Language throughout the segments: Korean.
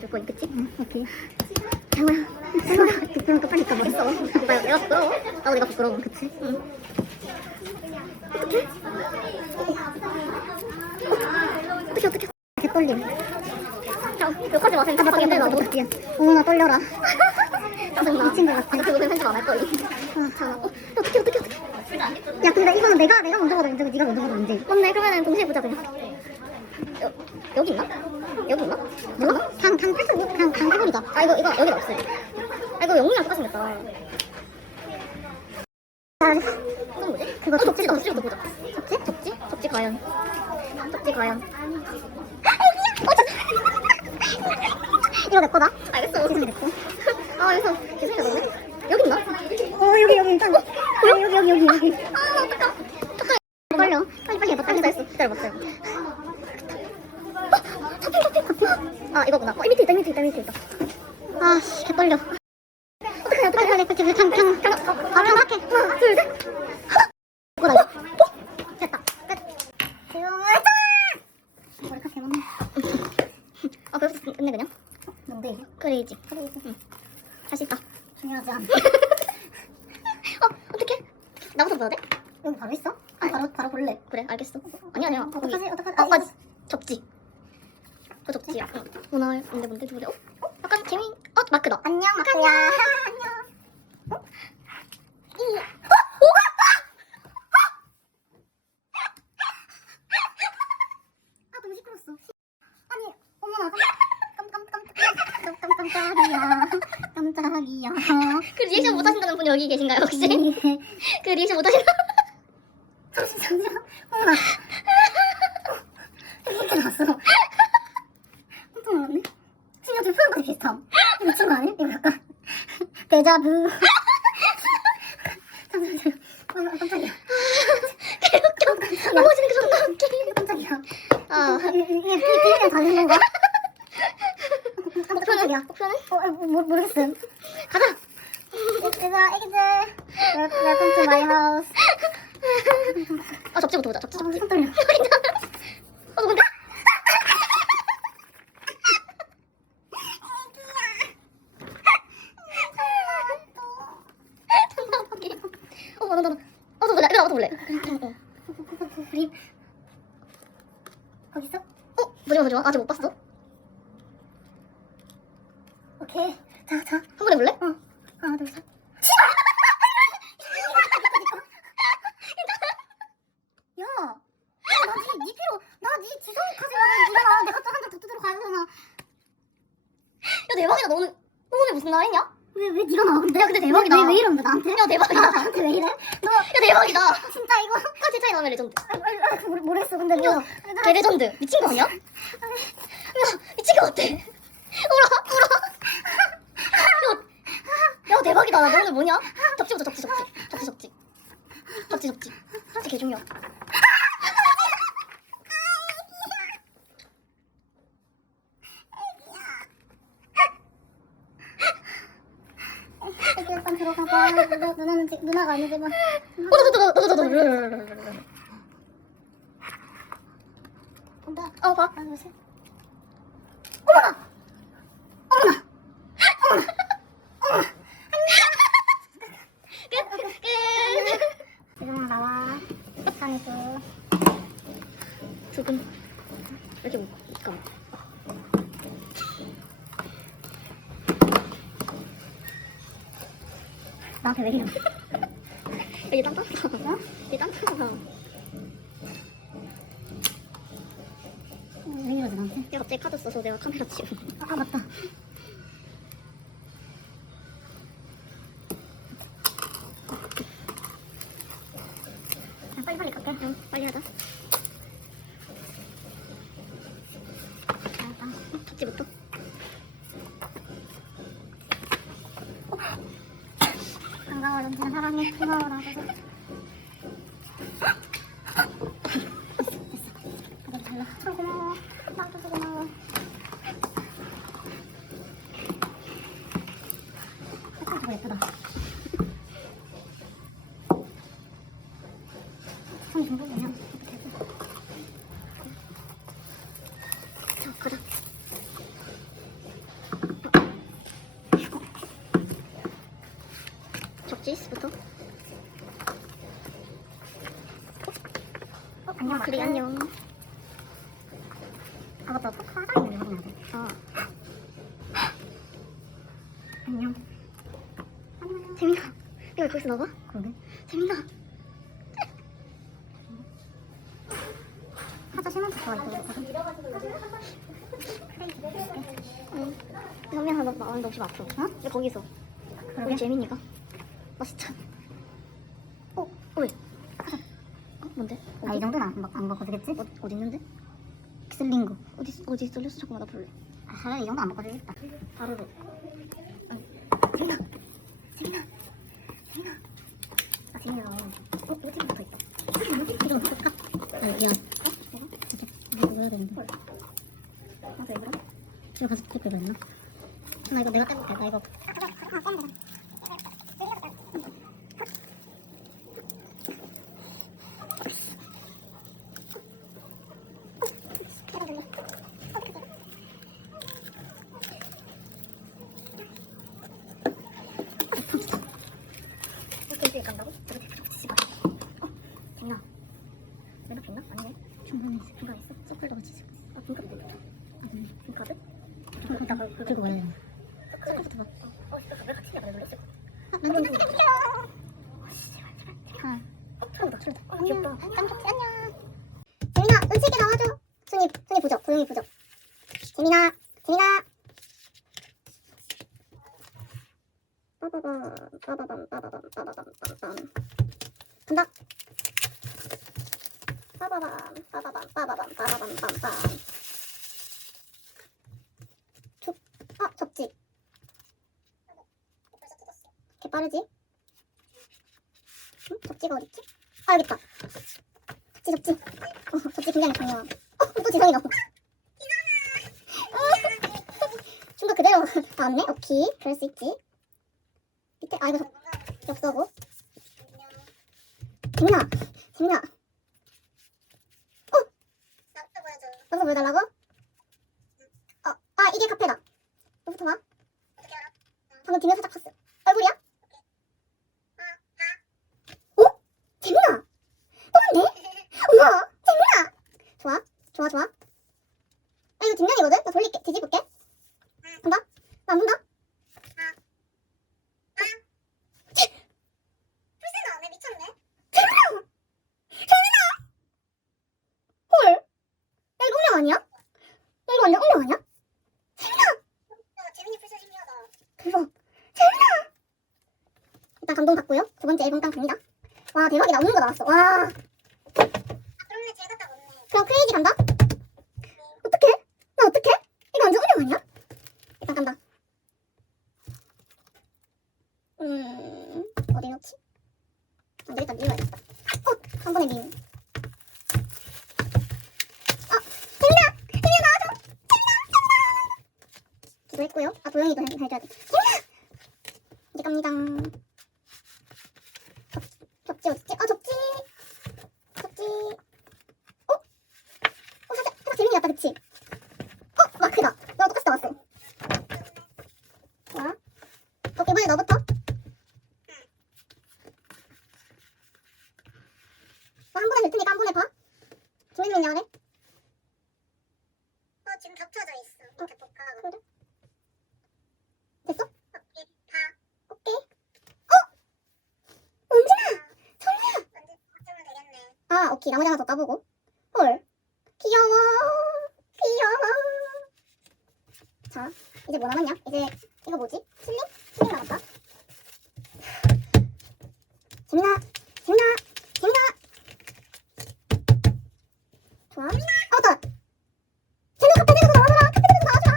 거니 그치? 응, 오케이. 장호야 장호야, 부끄러우니까 빨리 가봐. 됐어 나 내가 부끄러워? 나도 내가 부끄러워 그치? 응 어떡해? 어떡해 어떡해 개떨림. 야, 욕하지 마 생각 아, 맞다, 힘들다 맞다, 맞다. 미안. 어머나 떨려라. 짜증나 미친 것 같아. 이거 편집 안할 거니 아, 자, 어, 어떡해 어떡해 어떡해 야, 근데 이거는 내가, 내가 먼저 가도 문제고, 네가 먼저 가도 문제. 맞네 그러면은 동시에 보자 그냥 여, 여기 있나? 여기 있나? 뭐? 강, 강 그냥 강 해버리자. 아 이거 이거 여기 없어 아 이거 영웅이랑 똑같이 생겼다 아, 이건 뭐지? 그거 어, 접지다 접지, 접지부터 보자 접지? 접지? 접지 과연 접지 과연 이거 내 거다. 알겠어 지금 내 거. 아 여기서 계속 넣네 여기 있나? 어, 여기, 여기, 일단. 어, 여기, 여기, 여기, 여기. 아 어떡해 어떡해 떨려. 빨리, 빨리 해봐, 빨리. 다 했어 기다려봐 기다려봐 어, 아 이거구나 어 밑에 있다 밑에 있다 밑에 있다 아, 씨, 개 떨려. 어떡해 어떡해 빨리, 빨리, 빨리, 그냥, 그냥, 그냥. 아, 그냥 할게. 하나 둘셋 이거. 됐다. 끝. 조용히 하자! 머리카락 개많네. 아 그래서 끝내 그냥 뭔데, 이게? 그레이지 응. 할수 있다 중요하지 않아. 어 어떡해 나부터 봐도 돼? 여기 바로 있어? 아, 바로, 바로 볼래. 그래 알겠어 아니 아니야 어떡하지, 어떡하지? 어, 아, 맞 접지 그 응. 오늘 뭔데 뭔데 누구래 어? 어? 약간 재미 어 마크다 안녕, 마크야. 안녕. 아, 너무 시끄러웠어. 아니, 어머나. 깜, 깜, 깜, 깜, 깜, 깜짝이야. 깜짝이야. 그 리액션 못하신다는 분이 여기 계신가요 혹시? 네. 그 리액션 못하신다 잠시만요. 어머나. 이렇게 나왔어. 깜짝 놀랐네. 표현까지 비슷함. 이거 미친 거 아니야? 이거 약간 데자부. 잠시만요. 어, 깜짝이야. 개웃겨 넘어지는 게 존나 웃기 깜짝이야. 아 이게 비밀이랑 다른 건가? 목표는? 목표는? 어, 어, 모, 모르겠음. 가자 얘들아, 애기들. Welcome to my house. 아 접지부터 보자 접지 어, 손 떨려. 어 뭔데? 존나 웃기 어 나도 나도 어 나도 볼래 나도 볼래 어, 우리 거기 있어? 어 보지마 보지마 아직 못 봤어 오케이. 자, 자. 한번 해볼래? 어. 하나, 둘, 셋. 야, 나니 니 필요, 나니 지성까지 나가 니가 나 내가 또 한잔더 뜯으러 가야 되잖아. 야 대박이다 너 오늘 너 오늘 무슨 날이냐? 왜, 왜 니가 나와? 근데? 야, 근데 대박이다. 왜, 왜 이러는데 나한테? 야 대박이다. 나, 나한테 왜 이래? 너 야 대박이다. 진짜 이거? 까지 차이 나면 레전드. 아, 아, 아, 모르, 모르겠어 근데 뭐 야, 개 레전드. 미친 거 아니야? 야 미친 거 같아. 울어 울어. 야, 야 대박이다. 너 오늘 뭐냐? 접지부터 접지 접지. 접지 접지. 접지 접지. 접지 개 중요 누나는 누나가 아니지만 누나 어 봐. 하나 둘셋 끝. 누나 나와 산이도 죽음 나한테 왜 이래 이게 땀 땄어 어? 이게 땀 땄어 왜 이러지 나한테? 내가 갑자기 카드 써서 내가 카메라 치고. 아 맞다 야, 빨리 빨리 갈게 응 빨리 하자 알았다 접지부터 반가워 사랑해 고마워. 나도 참 고마워 나도 고마워 색깔 더 예쁘다 손이 좀 보면 어떻게 해줘 자 가자 접지부터. 어, 안녕 그래 마크. 안녕. 아 맞다 토크 하자는 거 확인해야 돼 어. 안녕 재민아. 이거 왜 거기서 나와? 그러게 재민아. 하자 신혼집 좋아 이거 응. 선민 하나 마음이 너무 아파. 어? 왜 거기서? 우리 재민이가? 나 진짜. 어? 왜? 어? 뭔데? 아 이 정도는 안, 안 먹어주겠지? 어, 어디 있는데? 엑슬링구 어디 어디 썰렸어? 잠깐만 나 볼래. 아 하려니 이 정도 안 먹어주겠다 바로로. 재민아 재민아 재민아 아 재민아 어? 이거 지금 붙어 있다 이거 붙을까? 어 미안 어? 이거 이거 넣어야 되는데 아, 왜 그래? 집에 가서 택배 받나? 나 이거 내가 떼볼게 나 이거 이렇게 이렇게 간다고? 저기 댓글 붙이지 마. 어? 됐나? 내가 됐나? 아니네. 충분히 빈가 있어? 서클도 같이 있어 아 빈카드 못 붙어. 빈카드? 나 그거 들고 서클부터 봐. 어, 이거 왜 같이 내가 놀랐어? 나는 좀 어, 처음이다, 처음이다. 어, 귀엽다. 안녕 재민아 은식이 나와줘 순이 순이 부적 고용이 부적 재민아 재민아 빠바밤 빠바밤 빠바밤 빠바밤 빠바밤 간다 빠바밤 빠바밤 빠바밤 빠바밤 빰빰 툭. 아 접지 개 빠르지? 응? 접지가 어딨지? 아 여기 있다 접지 접지 어, 접지 굉장히 강해요 어? 또 지성이 나고 좀더 그대로 나왔네? 오케이 그럴 수 있지 밑에 아 이거 접, 접수하고 재민아 재민아 어? 나부터 보여달라고? 어, 아 이게 카페다 너부터 봐 방금 뒷면 살짝 봤어? 어? 재민아 뭔데? 우와 재민아 좋아 좋아 좋아 아 이거 뒷면이거든? 나 돌릴게 뒤집을게 간다 나안 본다 헐 야, 운명 아니야? 야, 이거 완전 운명 아니야? 대박. 재민아! 일단 감동 받고요. 두 번째 앨범 깡 갑니다. 와 대박이다. 없는 거 나왔어. 와. 그럼 크레이지 간다? 어떡해? 나 어떡해? 이거 완전 운명 아니야? 일단 간다. 음 어디 넣지? 아, 밀어야겠다. 어 한 번에 민 어 재민아 재민아 나와줘 재민아 재민아 기도했고요 아 도영이도 해- 해줘야 돼 재민아 이제 갑니다 접, 접지 어딨지? 아 접지 접지 어? 어 살짝 살짝 재민이 같다 그치? 어 마크다 너랑 똑같이 나왔어 좋아 어 이번에 너부터 너한 번에 될 테니까 한 번에 봐 준비되면 양해 어, 지금 겹쳐져 있어. 이렇게 복합. 그래? 됐어? 오케이, 다. 오케이 어? 은진아 완전 겹치면 오케이 나머지 하나 더 까보고. 헐. 귀여워. 귀여워. 자 이제 뭐 남았냐? 이제 이거 뭐지? 슬링? 슬링 남았다. 재민아 재민아 재민아. 좋아 카페 들고 나와줘라 카페 들고 나와줘라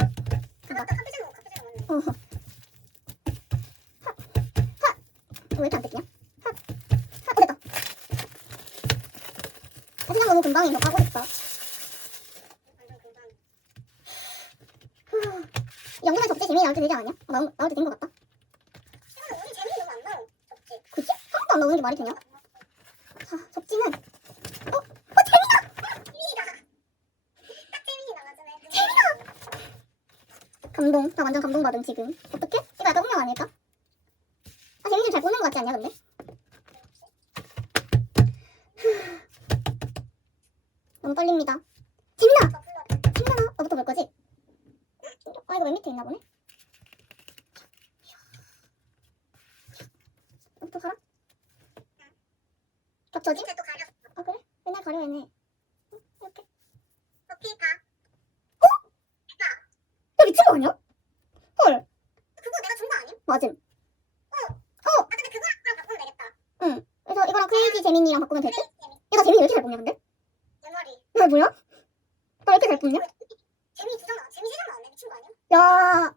아, 맞다. 카피자노, 카피자노 맞네. 어허 핫핫왜 이렇게 안 뜯기냐 핫핫 어, 됐다 아, 시간 너무 금방이 너 까고 싶다 금방. 이 정도면 접지 재민이 나올 때 되지 않았냐? 어, 나올, 나올 때 된 것 같다 나오. 그치? 하나도 안 나오는 게 말이 되냐? 자, 접지는. 딱 재민이 나와주네. 재민아! 감동 나 완전 감동받은 지금 어떡해? 이거 약간 운명 아닐까? 아 재민이 잘 뽑는 것 같지 않냐 근데? 너무 떨립니다. 재민아! 재민아 너부터 볼 거지? 아 이거 맨 밑에 있나 보네? 너부터 가라. 겹쳐지? 아 그래? 맨날 가려 얘네. 응, 이렇게. 오케이 다. 야 미친 거 아니야? 헐 그거 내가 준 거 아님? 맞음. 아 근데 그거랑 바꾸면 되겠다. 그래서 이거랑 크레이지 재민이랑 바꾸면 될 듯? 재미. 얘가 재민이 왜 이렇게 잘 뽑냐 근데? 내 뭐야? 나왜 이렇게 잘 뽑냐? 재미 나. 재미 세장 나왔네. 미친 거 아니야? 야